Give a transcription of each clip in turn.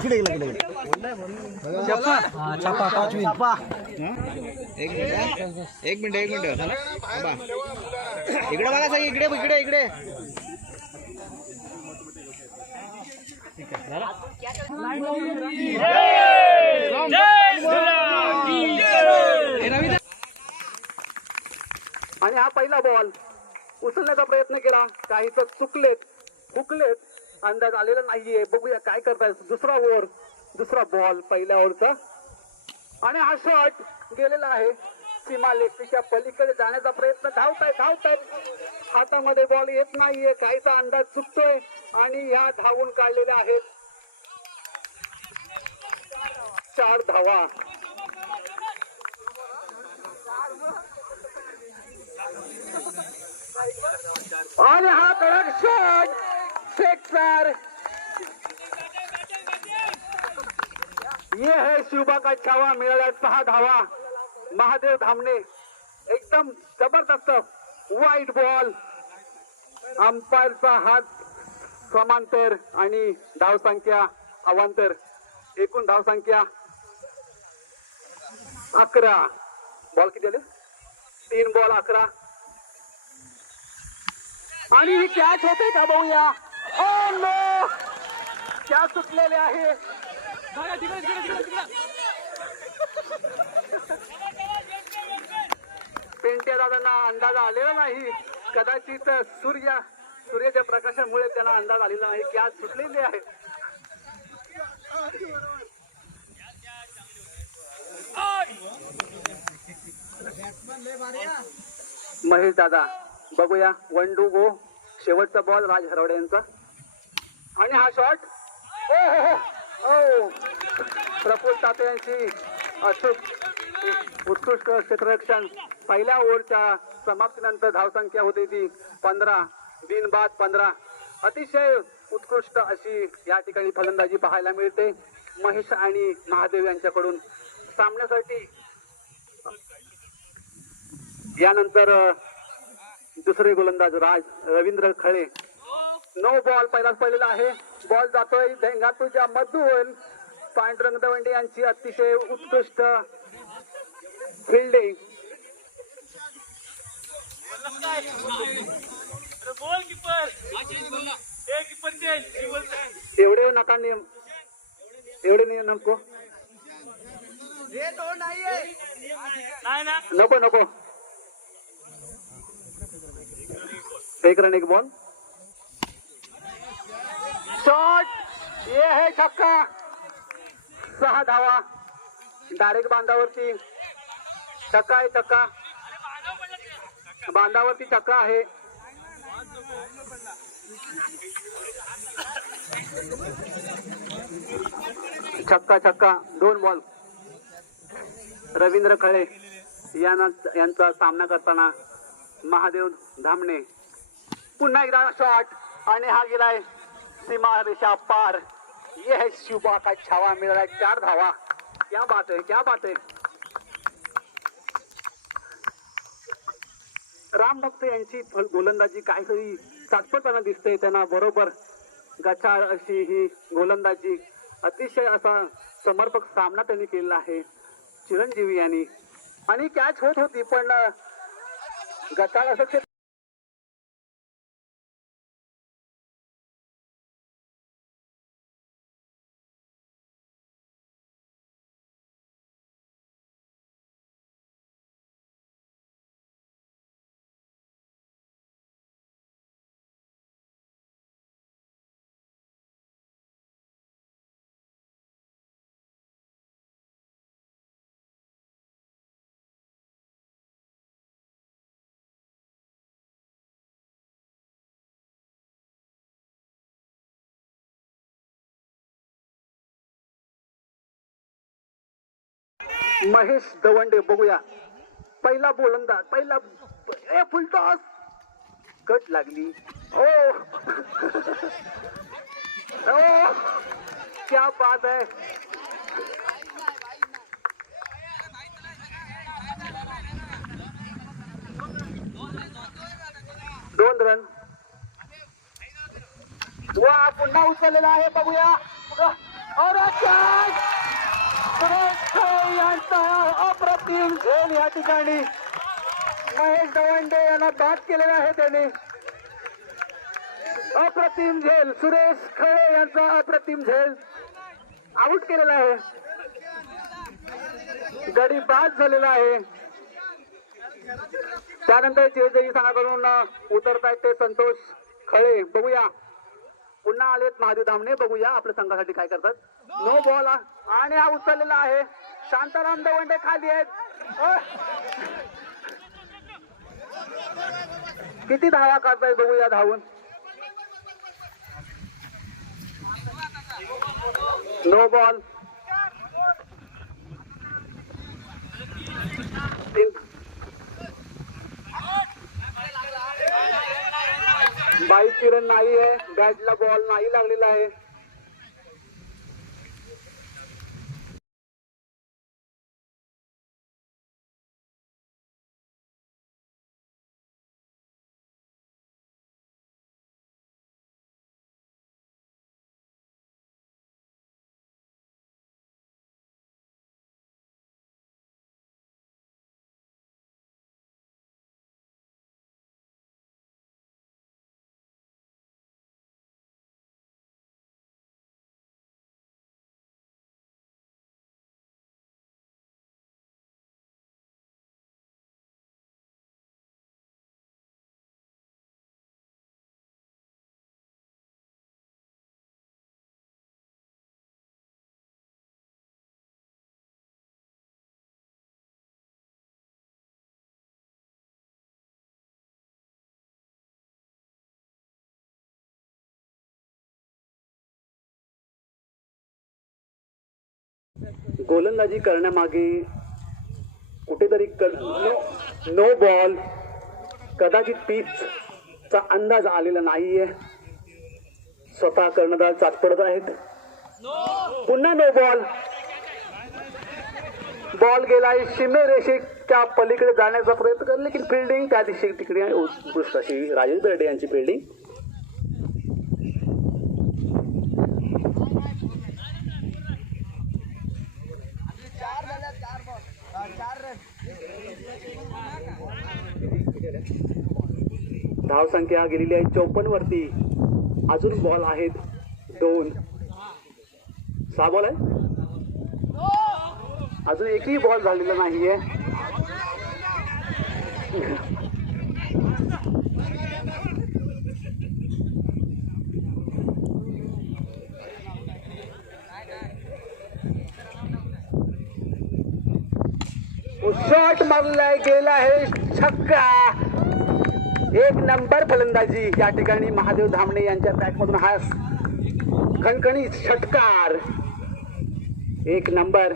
एक मिनिट हा. एक मिनिट एक मिनिट थांबा. इकडे बघा सगळे इकडे इकडे इकडे आणि हा पहिला बॉल उचलण्याचा प्रयत्न केला. काही तर चुकलेत हुकलेत. अंदाज आलेला नाहीये. बघूया काय करताय दुसरा ओव्हर दुसरा बॉल पहिल्या ओव्हरचा. आणि हा शॉट गेलेला आहे. सीमा लेफ्टीच्या पलीकडे जाण्याचा प्रयत्न. धावताय धावताय. हातामध्ये बॉल येत नाहीये. काहीचा अंदाज चुकतोय. आणि ह्या धावून काढलेल्या आहेत. चार धावा. आणि हा कडक शॉट ये है शिवबा का छावा मिळाला सहा धावा. महादेव धामणे एकदम जबरदस्त वाईट बॉल अंपायरचा हात समांतर आणि धावसंख्या अवांतर. एकूण धावसंख्या अकरा. बॉल किती आले? तीन बॉल अकरा. आणि ही कॅच होते का बघूया? Oh no! कॅच सुटलेले आहे. पेंट्या दादांना अंदाज आलेला नाही. कदाचित सूर्य सूर्याच्या प्रकाशामुळे त्यांना अंदाज आलेला नाही. कॅच सुटलेली आहे. महेश दादा बघूया. वन टू गो शेवटचा बॉल राज हरवडे यांचा. आणि हा शॉट ओ हो हो, हो हो. प्रफुल्ल ताते यांची अचूक उत्कृष्ट क्षेत्ररक्षण. पहिल्या ओव्हरच्या समाप्तीनंतर धावसंख्या होती ती पंधरा. दिन बाद पंधरा. अतिशय उत्कृष्ट अशी या ठिकाणी फलंदाजी पाहायला मिळते. महेश आणि महादेव यांच्याकडून. सामन्यासाठी यानंतर दुसरे गोलंदाज राज रवींद्र खळे. नो बॉल पहिलाच पडलेला आहे. बॉल जातोय धेंगातूच्या मधून. पांडुरंग दवंडे यांची अतिशय उत्कृष्ट फिल्डिंग एवढे नका नियम. एवढे नियम नको. नको नको. एक रन एक बॉल शॉट ये है छक्का. सहा धावा. डायरेक्ट बांधावरती. छक्का आहे छक्का. बांधावरती छक्का आहे. छक्का छक्का. दोन बॉल रवींद्र खळे यांना यांचा सामना करताना महादेव धामणे पुन्हा एकदा शॉट आणि हा गेलाय सीमा रेषा पार. ये है शिवबा का छावा मिळाला चार धावा. क्या बात है क्या बात है राम भक्त यांची गोलंदाजी काहीतरी तात्परपणा दिसते त्यांना. बरोबर गचाळ अशी ही गोलंदाजी. अतिशय असा समर्पक सामना त्यांनी केलेला आहे. चिरंजीवी यांनी. आणि कॅच होत होती पण गचाळ असं महेश दवंडे, बघूया. पहिला गोलंदाज पहिला ए फुलटॉस कट लागली. ओ. ओ. क्या बात है. दोन रन वा पुन्हा उचललेला आहे, बघूया. और catch! सुरेश खळे यांचा अप्रतिम झेल या ठिकाणी महेश दवंडे यांना बाद केलेला आहे त्याने अप्रतिम झेल सुरेश खळे यांचा अप्रतिम झेल. आउट केलेला आहे. गडी बाद झालेला आहे. त्यानंतर चिरंजीवी संघाकडून उतरत आहेत ते संतोष खळे. बघूया. पुन्हा आलेत महादेव धामणे. बघूया आपल्या संघासाठी काय करतात. नो बॉल आणि हा उचललेला आहे. शांताराम दवंडे खाली आहेत. किती धावा करताय बघूया धावून. नो बॉल बाईस किरण नाही आहे. बॅटला बॉल नाही लागलेला आहे. गोलंदाजी करण्यामागे कुठेतरी कर नो नो बॉल कदाचित पिचचा अंदाज आलेला नाहीये. स्वतः कर्णधार चाचपडत आहेत. पुन्हा नो बॉल बॉल गेलाय सीमे रेषेच्या पलीकडे जाण्याचा प्रयत्न कर लेकिन फिल्डिंग त्या दिवशी तिकडे उत्कृष्ट अशी राजेश बेर्डे यांची फिल्डिंग धाव संख्या गेलेली आहे चौपन्न वरती अजून बॉल आहेत दोन. सहा बॉल आहे अजून एकही बॉल झालेला नाहीये. शॉट गेला आहे छक्का. एक नंबर फलंदाजी. या ठिकाणी महादेव धामणे यांच्या बॅटमधून हा कणकणी षटकार. एक नंबर.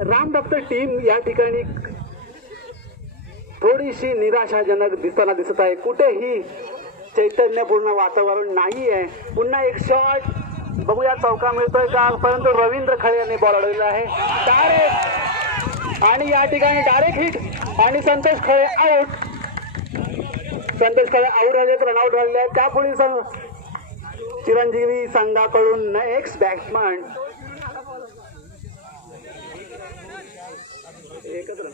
रामभक्त टीम या ठिकाणी थोडीशी निराशाजनक दिसताना दिसत आहे. कुठेही चैतन्यपूर्ण वातावरण नाही आहे पुन्हा एक शॉट बघूया चौका मिळतोय का? परंतु रवींद्र खळे यांनी बॉल अडवलेला आहे. डायरेक्ट आणि या ठिकाणी डायरेक्ट हिट आणि संतोष खळे आउट संतोष खळे आउट झाले रनआउट झालेले आहेत. त्यापुढील सं चिरंजीवी संघाकडून नेक्स्ट बॅट्समन एकत्र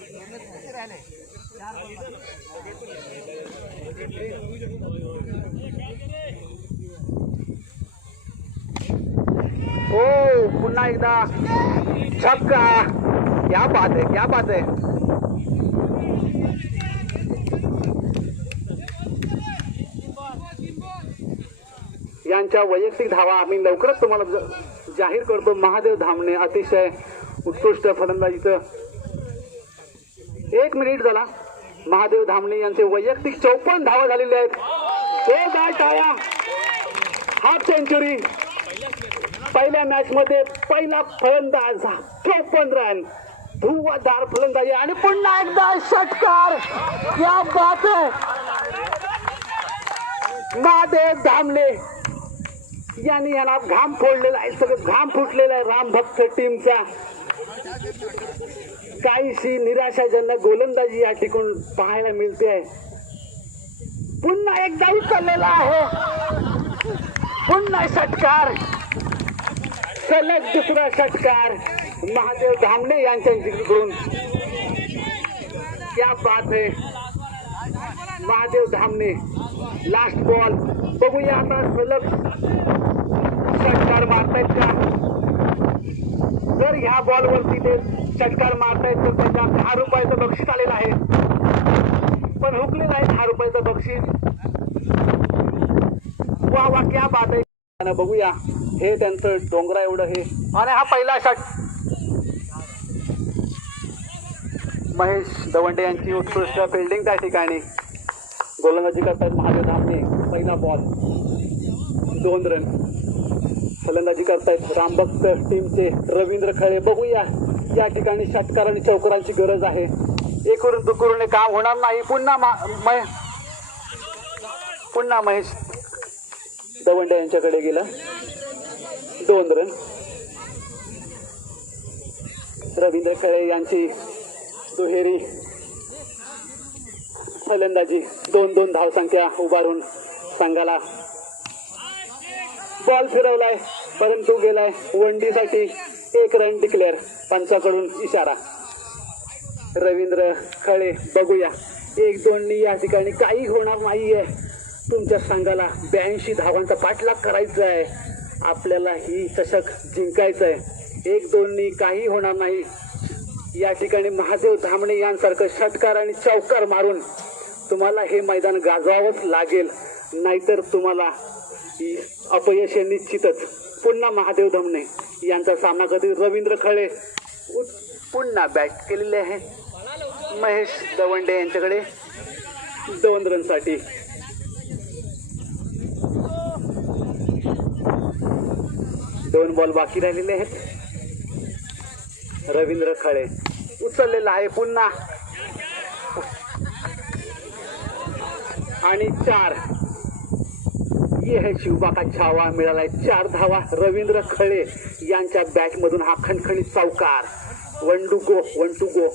हो पुन्हा एकदा छक्का. क्या बात आहे क्या बात आहे यांच्या वैयक्तिक धावा आम्ही लवकरच तुम्हाला ज- जाहीर करतो. महादेव धामणे अतिशय उत्कृष्ट फलंदाजीचं एक मिनिट झाला. महादेव धामणे यांचे वैयक्तिक चौपन्न धावा झालेले आहेत. टाळ्या. हाफ सेंचुरी पहिल्या मॅच मध्ये पहिला फलंदाज चौपन्न रन धुवाधार फलंदाजी आणि पुन्हा एकदा षटकार. या बात. आहे महादेव धामले. यांनी यांना घाम फोडलेला आहे. सगळं घाम फुटलेला आहे राम भक्त टीमचा काहीशी निराशाजनक गोलंदाजी या ठिकाण पाहायला मिळते. आहे पुन्हा एकदा उचललेला आहे. पुन्हा षटकार. सलग दुसरा षटकार. महादेव धामणे यांच्या जिकडून क्या बात है महादेव धामणे लास्ट बॉल बघूया आता सलग षटकार मारतायत का? जर ह्या बॉलवरती ते षटकार मारतायत तर त्याच्या दहा रुपयाचं बक्षीस आलेलं आहे. पण हुकले नाही दहा रुपयाचं बक्षीस. वा वा क्या बात आहे. बघूया. हे त्यांचं डोंगरा एवढं हे. आणि हा पहिला षट महेश दवंडे यांची उत्कृष्ट फिल्डिंग त्या ठिकाणी. गोलंदाजी करतात महादेव धामणे पहिला बॉल दोन रन फलंदाजी करतायत रामभक्त टीमचे रवींद्र खळे. बघूया या ठिकाणी षटकार आणि चौकरांची गरज आहे. एकूण दुकूरने काम होणार नाही. पुन्हा मा पुन्हा महेश दवंडे यांच्याकडे गेला. दोन रन रवींद्र खळे यांची दुहेरी फलंदाजी दोन दोन धावसंख्या उभारून संघाला बॉल फिरवलाय परंतु गेलाय वनडीसाठी एक रन डिक्लेअर पंचाकडून इशारा. रवींद्र खळे बघूया. एक दोननी या ठिकाणी काही होणार नाहीये. तुमच्या संघाला ब्याऐंशी धावांचा पाठलाग करायचा आहे आपल्याला ही चषक जिंकायचं आहे एक दोननी काही होणार नाही. या ठिकाणी महादेव धामणे यांसारखं षटकार आणि चौकार मारून तुम्हाला हे मैदान गाजवावंच लागेल. नाहीतर तुम्हाला अपयश हे निश्चितच. पुन्हा महादेव धामणे यांचा सामना करतील. रवींद्र खळे पुन्हा बॅट केलेले आहे. महेश दवंडे यांच्याकडे. दोन रनसाठी दोन बॉल बाकी राहिलेले आहेत. रवींद्र खळे. उचललेला आहे पुन्हा. आणि चार. ये है शिवबा का छावा मिळालाय चार धावा. रवींद्र खळे यांच्या बॅटमधून हा खणखणीत चौकार one two go one two go.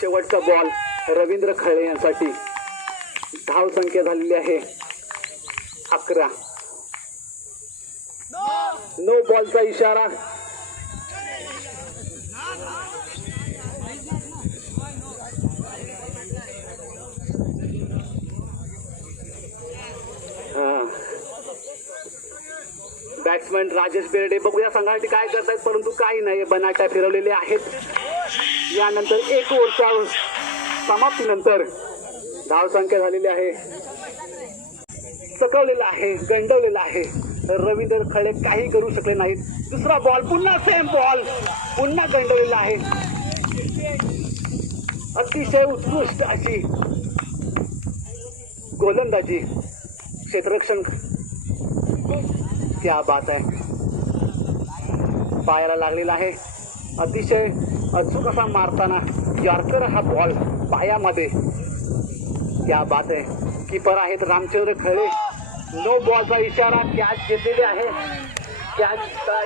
शेवटचा बॉल रवींद्र खळे यांसाठी. धाव संख्या झालेली आहे अकरा. नो बॉलचा इशारा. बॅट्समॅन राजेश बेर्डे बघूया संघासाठी काय करतायत परंतु काही नाही बनाट्या फिरवलेले आहेत. यानंतर एक ओव्हरच्या समाप्तीनंतर धावसंख्या झालेली आहे. चकवलेला आहे गंडवलेला आहे. रवींद्र खळे काही करू शकले नाहीत. दुसरा बॉल पुन्हा सेम बॉल पुन्हा गंडवलेला आहे. अतिशय उत्कृष्ट अशी गोलंदाजी क्षेत्ररक्षण क्या बात आहे पायाला लागलेला आहे. अतिशय अचूक असा मारताना यॉर्कर हा बॉल पायामध्ये. क्या बात आहे किपर आहेत रामचंद्र खळे. नो बॉलचा इशारा कॅच घेतलेली आहे. कॅचचा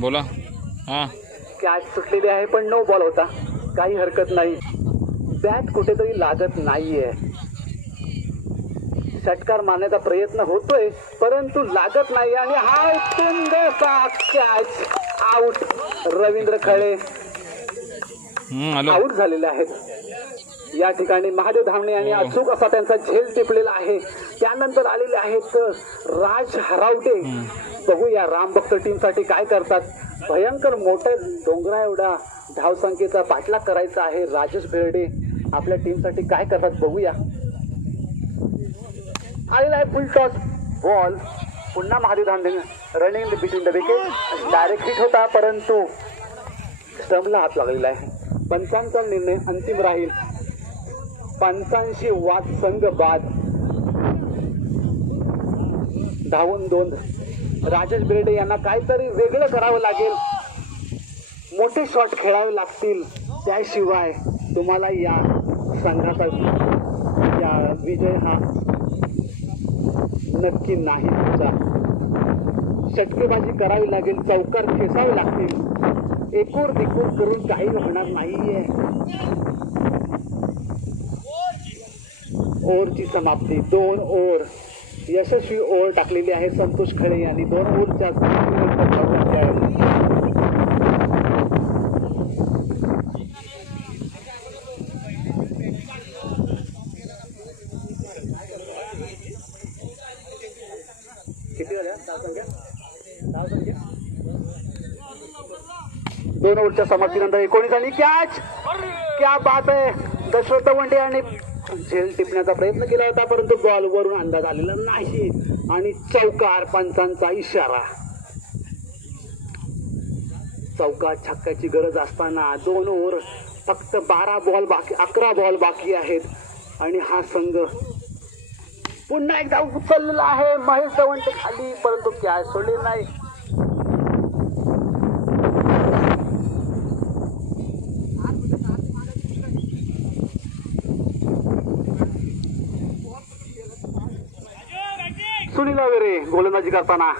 बोला. हां. कॅच सुटलेली आहे पण नो बॉल होता. काही हरकत नाही. बॅट कुठेतरी लागत नाहीये. षटकार मारण्याचा प्रयत्न होतोय परंतु लागत नाही आणि हा सुंदरसा catch out Ravindra Khale out झालेले आहेत. या ठिकाणी महादेव धामणे यांनी अचूक असा त्यांचा झेल टिपलेला आहे. त्यानंतर आलेले आहेत राज हरावटे बघूया रामभक्त टीमसाठी काय करतात. भयंकर मोठ्या डोंगरा एवढा धावसंख्येचा पाठलाग करायचा आहे. राजेश बेर्डे आपल्या टीमसाठी काय करतात बघूया. आलेला आहे फुल टॉस बॉल पुन्हा Mahadev Dhamane running between the wicket direct hit होता परंतु स्टंपला हात लागलेला आहे. पंचांचा निर्णय अंतिम राहील. पंचांशी वाद संघ बाद. धावून दोन. राजेश बेर्डे यांना काहीतरी वेगळं करावं लागेल. मोठे शॉट खेळावे लागतील. त्याशिवाय तुम्हाला या संघाचा या विजय हा नक्की नाही तुझा. षटकेबाजी करावी लागेल चौकार खेचावे लागतील. एकूर दिकोर करून काही होणार नाहीये. ओव्हरची समाप्ती. दोन ओव्हर यशस्वी ओव्हर टाकलेली आहे संतोष खळे यांनी. दोन ओव्हरच्या समाप्तीनंतर धावसंख्या आहे. किती झाल्या धावसंख्या धावसंख्या दोन ओव्हरच्या समाप्तीनंतर एकोणीस आणि कॅच! क्या बात आहे! दशरथ वंडे आणि झेल टिपण्याचा प्रयत्न केला होता परंतु बॉल वरून अंदाज आलेला नाही. आणि चौकार पंचांचा इशारा. चौका छक्क्याची गरज असताना दोन ओव्हर फक्त बारा बॉल बाकी अकरा बॉल बाकी आहेत. आणि हा संघ पुन्हा एकदा उचललेला आहे. महेश दवंडे खाली परंतु कॅच सोडले नाही. रे गोलंदाजी करताना.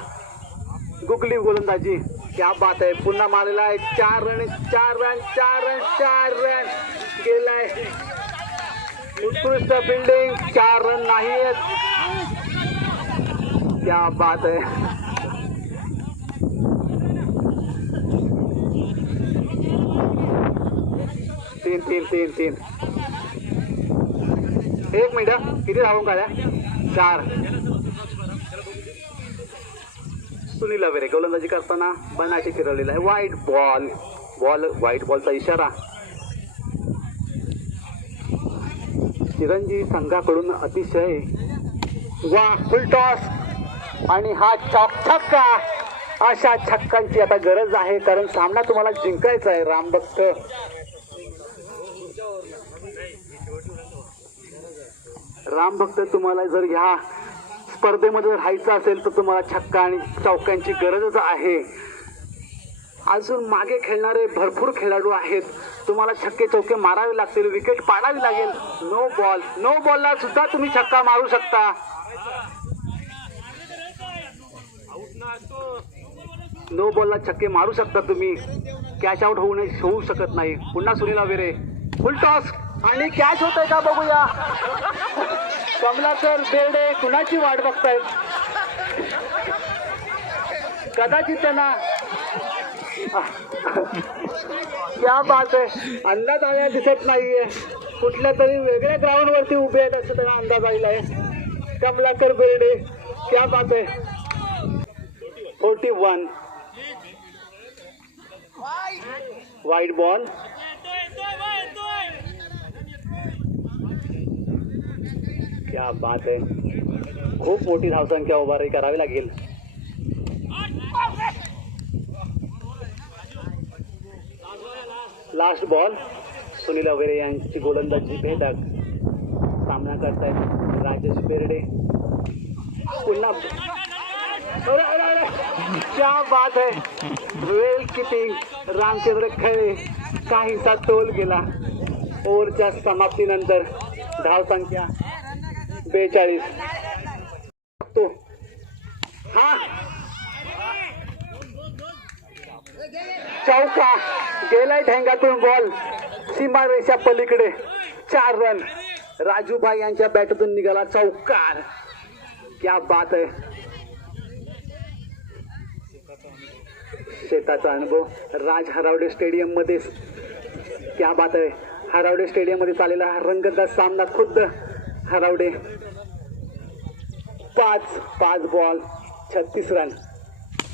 गुगली गोलंदाजी. क्या बात आहे. पुन्हा मारलेला आहे. चार रन चार रन चार रन चार रन. गेलाय. उत्कृष्ट बिल्डिंग चार रन नाही आहेत क्या बात आहे. तीन तीन तीन तीन. एक मिनिट. किती धावून काढ्या चार. सुनील अवेरे गोलंदाजी करताना बनाटी फिरवलेला आहे. व्हाईट बॉल बॉल व्हाईट बॉलचा इशारा. चिरंजीवी संघाकडून अतिशय वा फुलटॉस आणि हा चॉक छक्का. अशा छक्कांची आता गरज आहे कारण सामना तुम्हाला जिंकायचा आहे रामभक्त रामभक्त तुम्हाला जर ह्या स्पर्धेमध्ये राहायचं असेल तर तुम्हाला छक्का आणि चौक्यांची गरजच आहे. अजून मागे खेळणारे भरपूर खेळाडू आहेत. तुम्हाला छक्के चौके मारावे लागतील विकेट पाडावी लागेल. नो बॉल नो बॉलला सुद्धा तुम्ही छक्का मारू शकता. नो बॉलला छक्के मारू शकता तुम्ही. कॅच आउट होऊ नये होऊ शकत नाही. पुन्हा सुनील अवेरे. फुल टॉस आणि कॅच होत आहे का बघूया. कमलाकर बेर्डे कुणाची वाट बघतायत? कदाचित त्यांना क्या बात आहे. अंदाज आल्या दिसत नाहीये. कुठल्या तरी वेगळ्या ग्राउंड वरती उभे आहेत असं त्यांना अंदाज आलेला आहे. कमलाकर बेर्डे क्या बात आहे. फोर्टी वन वाईट बॉल क्या बात आहे खूप मोठी धावसंख्या उभारी करावी लागेल। लास्ट बॉल सुनील वगैरे यांची गोलंदाजी भेदक सामना करतायत राजेश बेर्डे. पुन्हा अरे, अरे, अरे. क्या बात आहे वेल किपिंग रामचंद्र खळे काहीसा तोल गेला. ओव्हरच्या समाप्तीनंतर धावसंख्या बेचाळीस. तो हा. चौका गेलाय ठेंगातून बॉल सीमारेषा पलीकडे. चार रन राजूभाई यांच्या बॅटतून निघाला चौकार. क्या बात आहे. शेताचा अनुभव. राज हरावडे स्टेडियममध्ये. क्या बात आहे. हरावडे स्टेडियममध्ये चाललेला रंगतदार सामना खुद्द. हरावडे पाच पाच बॉल छत्तीस रन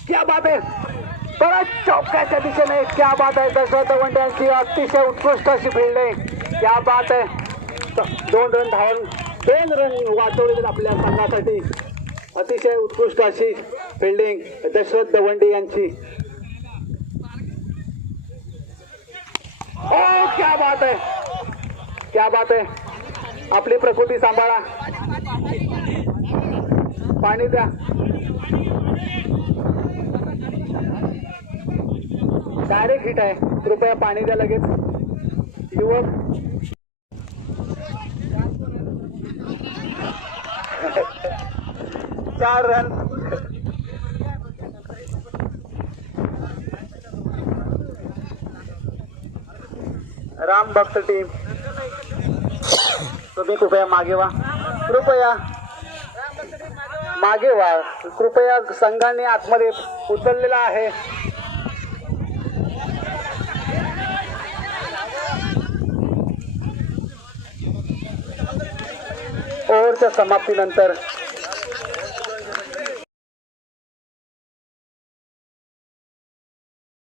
क्या बात आहे परत चौकाच्या दिशेने. क्या बात आहे दशरथ वंड्यांची अतिशय उत्कृष्ट अशी फिल्डिंग क्या बात आहे दोन रन धावून दोन रन वाचवलेले आपल्या संघासाठी. अतिशय उत्कृष्ट अशी फिल्डिंग दशरथ दवंडे यांची. ओ क्या बात आहे क्या बात आहे आपली प्रकृती सांभाळा. पाणी द्या. डायरेक्ट हिट आहे. कृपया पाणी द्या लगेच. युवक. चार रन राम भक्त टीम तुम्ही कृपया मागे वा. कृपया. मागे व्हा. कृपया संघाने आतमध्ये उचललेला आहे. ओव्हरच्या समाप्तीनंतर